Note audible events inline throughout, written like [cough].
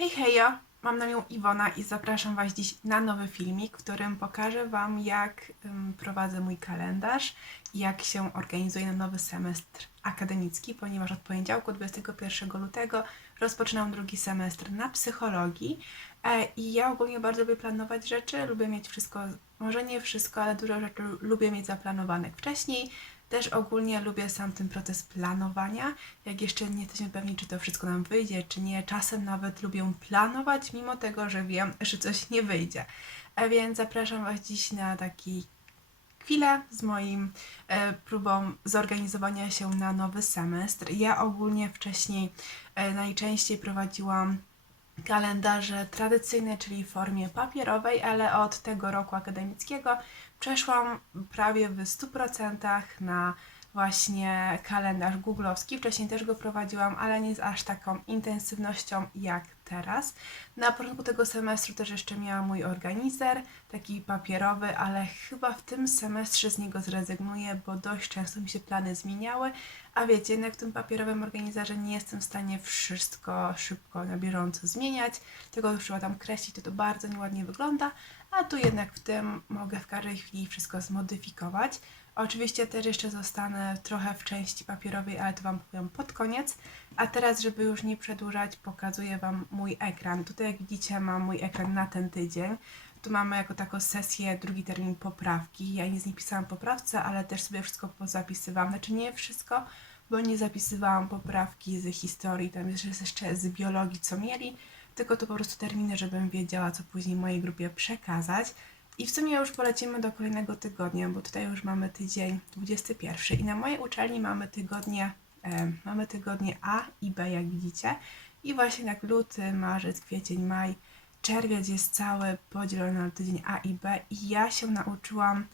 Hej hejo, mam na imię Iwona i zapraszam Was dziś na nowy filmik, w którym pokażę Wam jak prowadzę mój kalendarz i jak się organizuję na nowy semestr akademicki, ponieważ od poniedziałku 21 lutego rozpoczynam drugi semestr na psychologii. E, i ja ogólnie bardzo lubię planować rzeczy, lubię mieć wszystko, może nie wszystko, ale dużo rzeczy lubię mieć zaplanowanych wcześniej, też ogólnie lubię sam ten proces planowania. Jak jeszcze nie jesteśmy pewni, czy to wszystko nam wyjdzie, czy nie, czasem nawet lubię planować, mimo tego, że wiem, że coś nie wyjdzie. A więc zapraszam Was dziś na taki chwilę z moim e, próbą zorganizowania się na nowy semestr. Ja ogólnie wcześniej e, najczęściej prowadziłam kalendarze tradycyjne, czyli w formie papierowej, ale od tego roku akademickiego przeszłam prawie w 100% na właśnie kalendarz googlowski. Wcześniej też go prowadziłam, ale nie z aż taką intensywnością jak teraz. Na początku tego semestru też jeszcze miałam mój organizer, taki papierowy, ale chyba w tym semestrze z niego zrezygnuję, bo dość często mi się plany zmieniały, a wiecie, jednak w tym papierowym organizerze nie jestem w stanie wszystko szybko, na bieżąco zmieniać, tylko trzeba tam kreślić, to to bardzo nieładnie wygląda, a tu jednak w tym mogę w każdej chwili wszystko zmodyfikować. Oczywiście też jeszcze zostanę trochę w części papierowej, ale to Wam powiem pod koniec. A teraz, żeby już nie przedłużać, pokazuję Wam mój ekran. Tutaj jak widzicie mam mój ekran na ten tydzień. Tu mamy jako taką sesję drugi termin poprawki. Ja nie z pisałam poprawce, ale też sobie wszystko pozapisywałam. Znaczy nie wszystko, bo nie zapisywałam poprawki z historii, tam jest jeszcze z biologii, co mieli, tylko to po prostu terminy, żebym wiedziała, co później mojej grupie przekazać. I w sumie już polecimy do kolejnego tygodnia, bo tutaj już mamy tydzień 21 i na mojej uczelni mamy tygodnie, e, mamy tygodnie A i B, jak widzicie. I właśnie tak luty, marzec, kwiecień, maj, czerwiec jest cały podzielony na tydzień A i B i ja się nauczyłam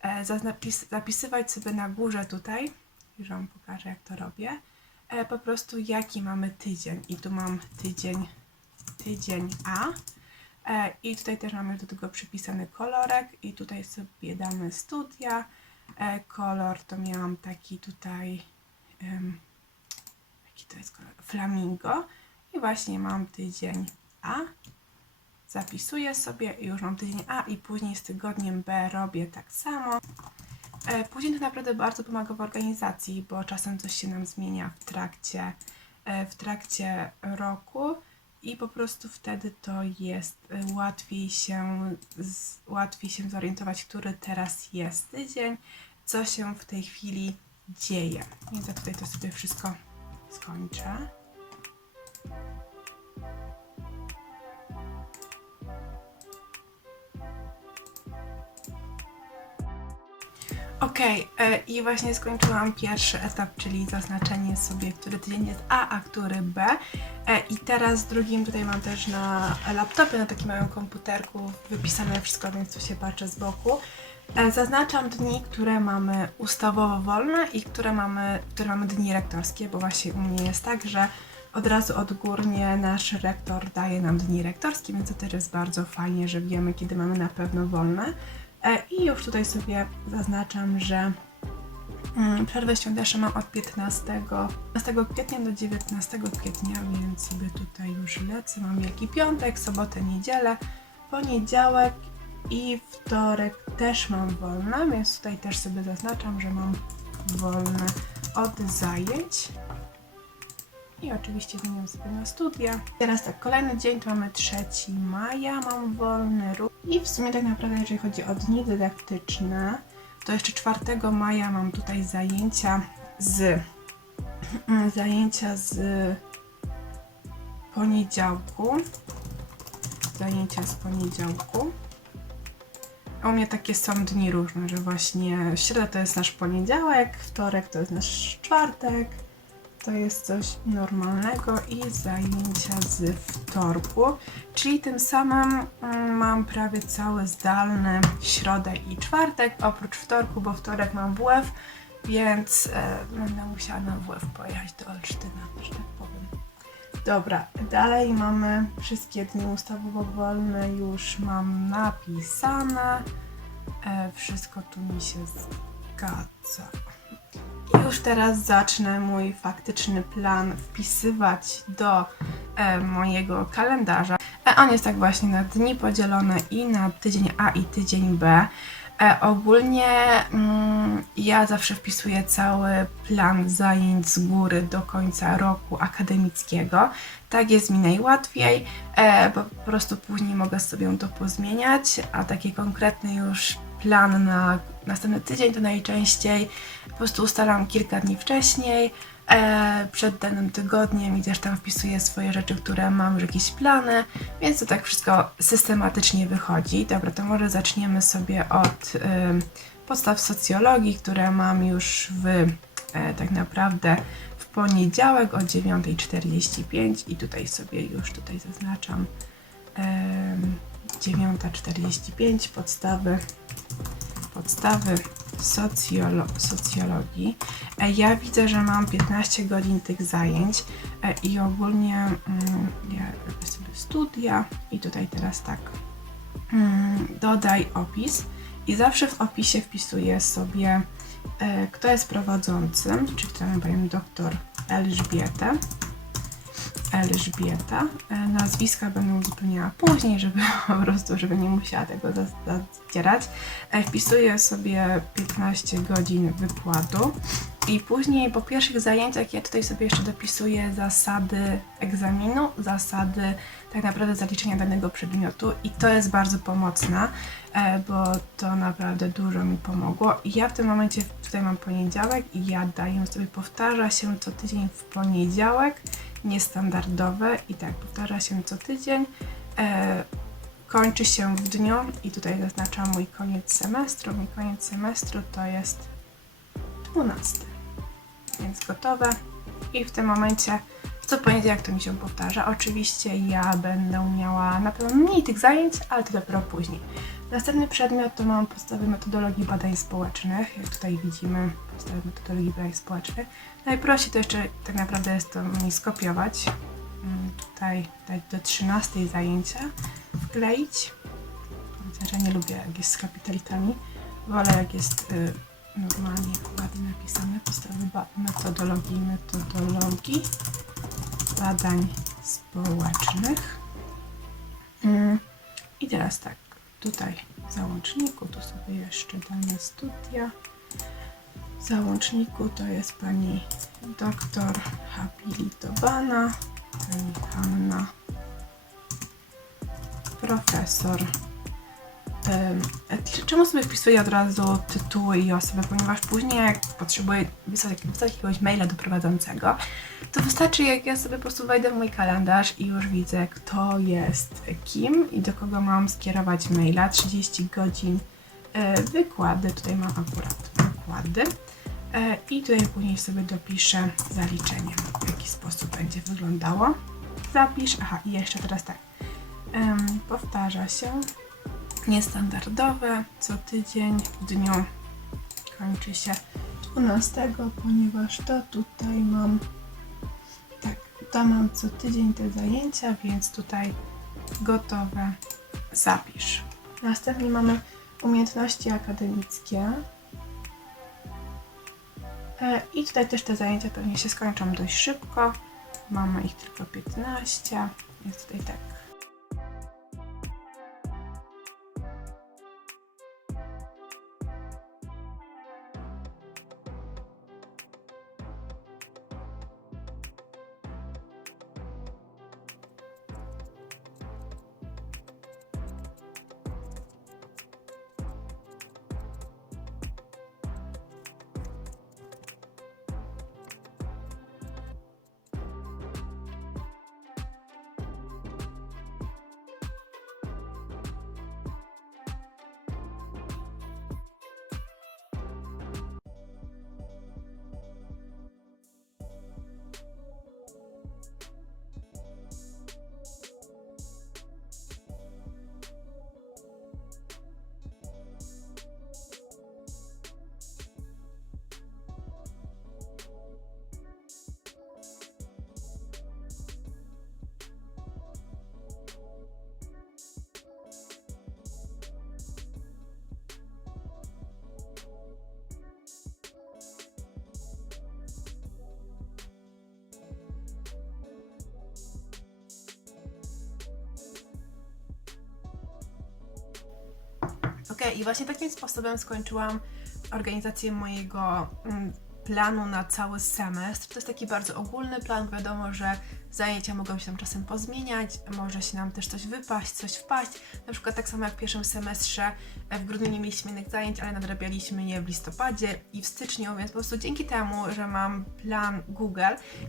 e, zaznapis- zapisywać sobie na górze tutaj, już Wam pokażę jak to robię, e, po prostu jaki mamy tydzień. I tu mam tydzień, tydzień A, I tutaj też mamy do tego przypisany kolorek i tutaj sobie damy studia. E, kolor to miałam taki tutaj, em, jaki to jest kolor? Flamingo. I właśnie mam tydzień A. Zapisuję sobie i już mam tydzień A i później z tygodniem B robię tak samo. E, Później to naprawdę bardzo pomaga w organizacji, bo czasem coś się nam zmienia w trakcie, e, w trakcie roku i po prostu wtedy to jest y, łatwiej się, z, łatwiej się zorientować, który teraz jest tydzień, co się w tej chwili dzieje. Więc ja tutaj to sobie wszystko skończę. Okej, e, i właśnie skończyłam pierwszy etap, czyli zaznaczenie sobie, który tydzień jest A, a który B. E, I teraz drugim tutaj mam też na laptopie, na takim małym komputerku wypisane wszystko, więc tu się patrzę z boku. E, Zaznaczam dni, które mamy ustawowo wolne i które mamy, które mamy dni rektorskie, bo właśnie u mnie jest tak, że od razu odgórnie nasz rektor daje nam dni rektorskie, więc to też jest bardzo fajnie, że wiemy, kiedy mamy na pewno wolne. E, I już tutaj sobie zaznaczam, że mm, przerwę świąteczną mam od 15, 15 kwietnia do 19 kwietnia, więc sobie tutaj już lecę. Mam Wielki Piątek, sobotę, niedzielę, poniedziałek i wtorek też mam wolne, więc tutaj też sobie zaznaczam, że mam wolne od zajęć. I oczywiście zmieniam sobie na studia. Teraz tak, kolejny dzień to mamy 3 maja, mam wolny ruch. I w sumie tak naprawdę, jeżeli chodzi o dni dydaktyczne, to jeszcze 4 maja mam tutaj zajęcia z [clears throat] zajęcia z poniedziałku. Zajęcia z poniedziałku. A u mnie takie są dni różne, że właśnie środa to jest nasz poniedziałek, wtorek to jest nasz czwartek, to jest coś normalnego i zajęcia z wtorku, czyli tym samym mm, mam prawie cały zdalny środę i czwartek, oprócz wtorku, bo wtorek mam WF, więc e, będę musiała na WF pojechać do Olsztyna, że tak powiem. Dobra, dalej mamy wszystkie dni ustawowo wolne, już mam napisane, e, wszystko tu mi się zgadza. Już teraz zacznę mój faktyczny plan wpisywać do e, mojego kalendarza. E, on jest tak właśnie na dni podzielony i na tydzień A i tydzień B. E, ogólnie mm, ja zawsze wpisuję cały plan zajęć z góry do końca roku akademickiego. Tak jest mi najłatwiej, e, bo po prostu później mogę sobie to pozmieniać, a taki konkretny już plan na następny tydzień to najczęściej po prostu ustalam kilka dni wcześniej, e, przed danym tygodniem i też tam wpisuję swoje rzeczy, które mam już jakieś plany, więc to tak wszystko systematycznie wychodzi. Dobra, to może zaczniemy sobie od ym, podstaw socjologii, które mam już w e, tak naprawdę w poniedziałek o 9.45 i tutaj sobie już tutaj zaznaczam em, 9.45 podstawy podstawy socjolo- socjologii. E, Ja widzę, że mam 15 godzin tych zajęć e, i ogólnie mm, ja robię sobie studia i tutaj teraz tak mm, dodaj opis i zawsze w opisie wpisuję sobie e, kto jest prowadzącym, czyli tutaj powiem doktor Elżbietę. Elżbieta. E, Nazwiska będę uzupełniała później, żeby [laughs] po prostu, żeby nie musiała tego zadzierać. E, Wpisuję sobie 15 godzin wykładu i później po pierwszych zajęciach ja tutaj sobie jeszcze dopisuję zasady egzaminu, zasady tak naprawdę zaliczenia danego przedmiotu i to jest bardzo pomocne, e, bo to naprawdę dużo mi pomogło. I ja w tym momencie tutaj mam poniedziałek i ja daję sobie powtarza się co tydzień w poniedziałek niestandardowe i tak powtarza się co tydzień. E, kończy się w dniu i tutaj zaznaczam mój koniec semestru. Mój koniec semestru to jest 12. Więc gotowe. I w tym momencie co poniedziałek to mi się powtarza. Oczywiście ja będę miała na pewno mniej tych zajęć, ale to dopiero później. Następny przedmiot to mam podstawy metodologii badań społecznych. Jak tutaj widzimy, podstawy metodologii badań społecznych. Najprościej to jeszcze tak naprawdę jest to mi skopiować. Mm, Tutaj dać do 13 zajęcia, wkleić. Widzę, że nie lubię jak jest z kapitalikami. Wolę jak jest y, normalnie ładnie napisane. Podstawy metodologii, metodologii badań społecznych. Mm, I teraz tak, tutaj w załączniku, tu sobie jeszcze dane studia. W załączniku to jest pani doktor habilitowana, pani Hanna, profesor. Em, Czemu sobie wpisuję od razu tytuły i osoby? Ponieważ później, jak potrzebuję wysłać, wysłać jakiegoś maila do prowadzącego, to wystarczy, jak ja sobie po prostu wejdę w mój kalendarz i już widzę, kto jest kim i do kogo mam skierować maila. 30 godzin e, wykłady, tutaj mam akurat wykłady. E, I tutaj później sobie dopiszę zaliczenie, w jaki sposób będzie wyglądało. Zapisz, aha, i jeszcze teraz tak. Powtarza się niestandardowe co tydzień w dniu kończy się 12, ponieważ to tutaj mam tak, to mam co tydzień te zajęcia, więc tutaj gotowe zapisz. Następnie mamy umiejętności akademickie. E, I tutaj też te zajęcia pewnie się skończą dość szybko. Mamy ich tylko 15, więc tutaj tak. I właśnie takim sposobem skończyłam organizację mojego mm, planu na cały semestr. To jest taki bardzo ogólny plan. Wiadomo, że zajęcia mogą się tam czasem pozmieniać, może się nam też coś wypaść, coś wpaść. Na przykład tak samo jak w pierwszym semestrze e, w grudniu nie mieliśmy innych zajęć, ale nadrabialiśmy je w listopadzie i w styczniu, więc po prostu dzięki temu, że mam plan Google,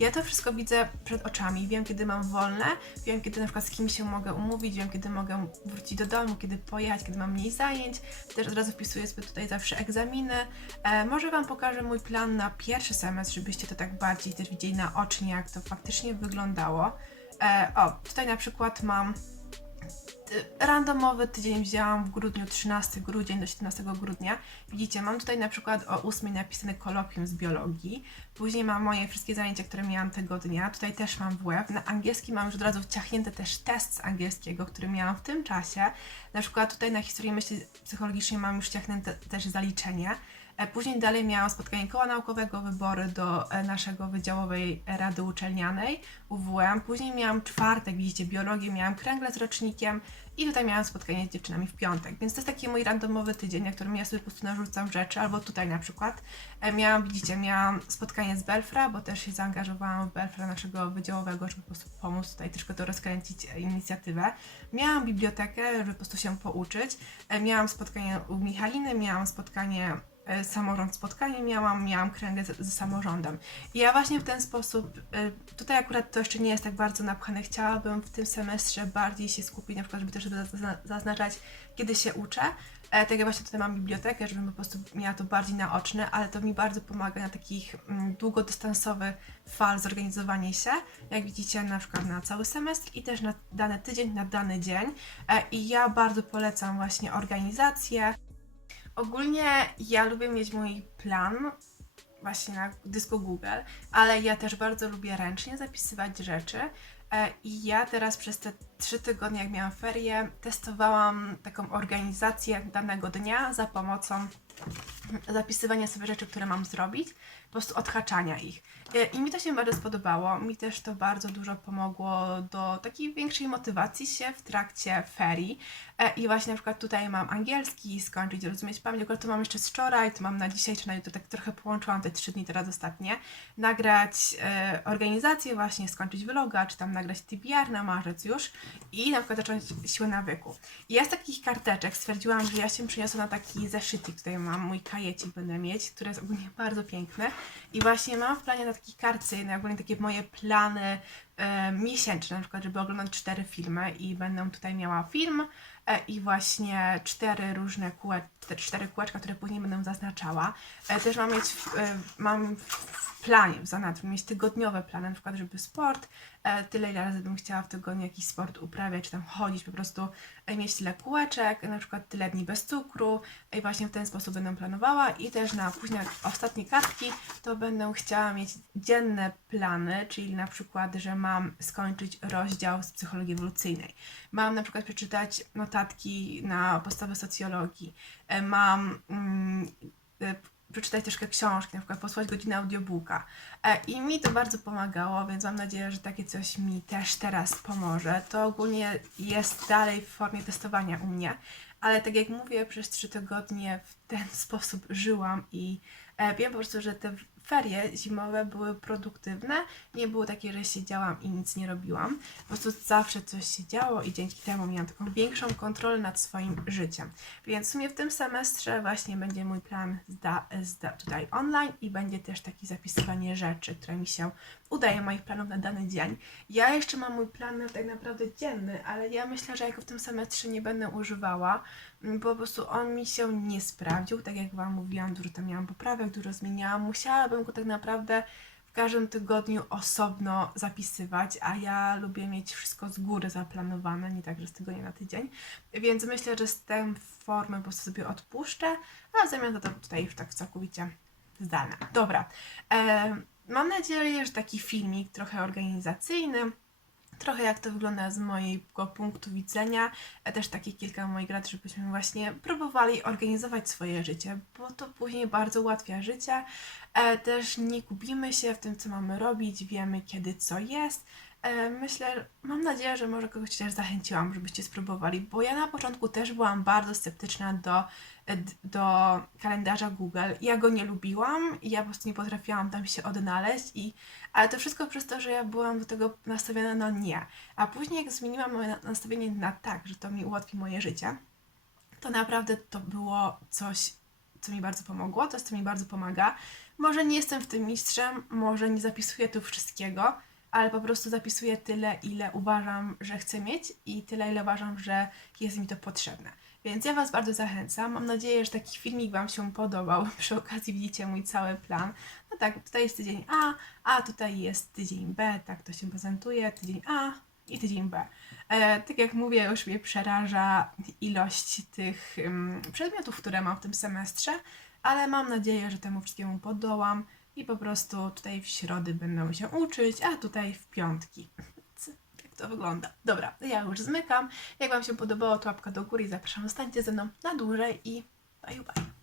ja to wszystko widzę przed oczami. Wiem, kiedy mam wolne, wiem, kiedy na przykład z kim się mogę umówić, wiem, kiedy mogę wrócić do domu, kiedy pojechać, kiedy mam mniej zajęć. Też od razu wpisuję sobie tutaj zawsze egzaminy. E, może Wam pokażę mój plan na pierwszy semestr, żebyście to tak bardziej też widzieli naocznie, jak to faktycznie wyglądało. E, o, tutaj na przykład mam y, randomowy tydzień wzięłam w grudniu, 13 grudzień do 17 grudnia. Widzicie, mam tutaj na przykład o 8 napisane kolokwium z biologii. Później mam moje wszystkie zajęcia, które miałam tego dnia. Tutaj też mam WF. Na angielski mam już od razu wciachnięty też test z angielskiego, który miałam w tym czasie. Na przykład tutaj na historii myśli psychologicznej mam już wciachnięte też zaliczenie. E, Później dalej miałam spotkanie koła naukowego, wybory do e, naszego Wydziałowej Rady Uczelnianej UWM. Później miałam czwartek, widzicie, biologię, miałam kręgle z rocznikiem i tutaj miałam spotkanie z dziewczynami w piątek. Więc to jest taki mój randomowy tydzień, na którym ja sobie po prostu narzucam rzeczy, albo tutaj na przykład. E, Miałam, widzicie, miałam spotkanie z Belfra, bo też się zaangażowałam w Belfra naszego wydziałowego, żeby po prostu pomóc tutaj troszkę to rozkręcić inicjatywę. Miałam bibliotekę, żeby po prostu się pouczyć. Miałam spotkanie u Michaliny, miałam spotkanie samorząd spotkanie miałam, miałam kręgę z, z samorządem. I ja właśnie w ten sposób, e, tutaj akurat to jeszcze nie jest tak bardzo napchane, chciałabym w tym semestrze bardziej się skupić, na przykład, żeby też zazna- zaznaczać, kiedy się uczę. E, tak jak właśnie tutaj mam bibliotekę, żebym po prostu miała to bardziej naoczne, ale to mi bardzo pomaga na takich mm, długodystansowych fal zorganizowanie się, jak widzicie na przykład na cały semestr i też na dany tydzień, na dany dzień. E, I ja bardzo polecam właśnie organizację, Ogólnie ja lubię mieć mój plan właśnie na dysku Google, ale ja też bardzo lubię ręcznie zapisywać rzeczy. E, I ja teraz przez te trzy tygodnie, jak miałam ferie, testowałam taką organizację danego dnia za pomocą zapisywania sobie rzeczy, które mam zrobić, po prostu odhaczania ich. E, I mi to się bardzo spodobało. Mi też to bardzo dużo pomogło do takiej większej motywacji się w trakcie ferii. E, I właśnie na przykład tutaj mam angielski, skończyć rozumieć pamięć. Akurat to mam jeszcze z wczoraj, to mam na dzisiaj czy na jutro, tak trochę połączyłam te trzy dni teraz ostatnie. Nagrać e, organizację właśnie, skończyć vloga, czy tam nagrać TBR na marzec już i na przykład zacząć siłę nawyku. I ja z takich karteczek stwierdziłam, że ja się przyniosę na taki zeszytik, tutaj mam mój kajecik będę mieć, który jest ogólnie bardzo piękny. I właśnie mam w planie na takiej kartce no ogólnie takie moje plany e, miesięczne, na przykład, żeby oglądać cztery filmy i będę tutaj miała film e, i właśnie cztery różne kółe, te cztery kółeczka, które później będę zaznaczała. E, też mam mieć, w- e, mam w planie, w zanadrzu, mieć tygodniowe plany, na przykład, żeby sport, tyle ile razy bym chciała w tygodniu jakiś sport uprawiać, czy tam chodzić, po prostu e, mieć tyle kółeczek, na przykład tyle dni bez cukru i właśnie w ten sposób będę planowała i też na później ostatnie kartki to będę chciała mieć dzienne plany, czyli na przykład, że mam skończyć rozdział z psychologii ewolucyjnej. Mam na przykład przeczytać notatki na podstawy socjologii. E, Mam mm, e, przeczytać troszkę książki, na przykład posłuchać godzinę audiobooka. E, I mi to bardzo pomagało, więc mam nadzieję, że takie coś mi też teraz pomoże. To ogólnie jest dalej w formie testowania u mnie, ale tak jak mówię, przez trzy tygodnie w ten [laughs] sposób żyłam i e, wiem po prostu, że te ferie zimowe były produktywne, nie było takie, że siedziałam i nic nie robiłam. Po prostu zawsze coś się działo i dzięki temu miałam taką większą kontrolę nad swoim życiem. Więc w sumie w tym semestrze właśnie będzie mój plan zda, zda, tutaj online i będzie też takie zapisywanie rzeczy, które mi się udaje moich planów na dany dzień. Ja jeszcze mam mój plan tak naprawdę dzienny, ale ja myślę, że jak go w tym semestrze nie będę używała, po prostu on mi się nie sprawdził, tak jak Wam mówiłam, dużo tam miałam poprawek, dużo zmieniałam, musiałabym go tak naprawdę w każdym tygodniu osobno zapisywać, a ja lubię mieć wszystko z góry zaplanowane, nie tak, że z tygodnia na tydzień. Więc myślę, że z tej formy po prostu sobie odpuszczę, a w zamian za to tutaj już tak całkowicie zdalne. Dobra. E, mam nadzieję, że taki filmik trochę organizacyjny, trochę jak to wygląda z mojego punktu widzenia, e, też takie kilka moich rad, żebyśmy właśnie próbowali organizować swoje życie, bo to później bardzo ułatwia życie. E, też nie gubimy się w tym, co mamy robić, wiemy kiedy co jest. E, Myślę, mam nadzieję, że może kogoś też zachęciłam, żebyście spróbowali, bo ja na początku też byłam bardzo sceptyczna do, e, do kalendarza Google. Ja go nie lubiłam ja po prostu nie potrafiłam tam się odnaleźć, i, ale to wszystko przez to, że ja byłam do tego nastawiona no nie. A później jak zmieniłam moje na- nastawienie na tak, że to mi ułatwi moje życie, to naprawdę to było coś, co mi bardzo pomogło, coś, co mi bardzo pomaga. Może nie jestem w tym mistrzem, może nie zapisuję tu wszystkiego, ale po prostu zapisuję tyle, ile uważam, że chcę mieć i tyle, ile uważam, że jest mi to potrzebne. Więc ja Was bardzo zachęcam. Mam nadzieję, że taki filmik Wam się podobał. [laughs] Przy okazji widzicie mój cały plan. No tak, tutaj jest tydzień A, a tutaj jest tydzień B, tak to się prezentuje. Tydzień A i tydzień B. E, tak jak mówię, już mnie przeraża ilość tych ym, przedmiotów, które mam w tym semestrze, ale mam nadzieję, że temu wszystkiemu podołam i po prostu tutaj w środy będę się uczyć, a tutaj w piątki. [laughs] Jak to wygląda? Dobra, ja już zmykam. Jak Wam się podobało, to łapka do góry i zapraszam, zostańcie ze mną na dłużej i bye bye.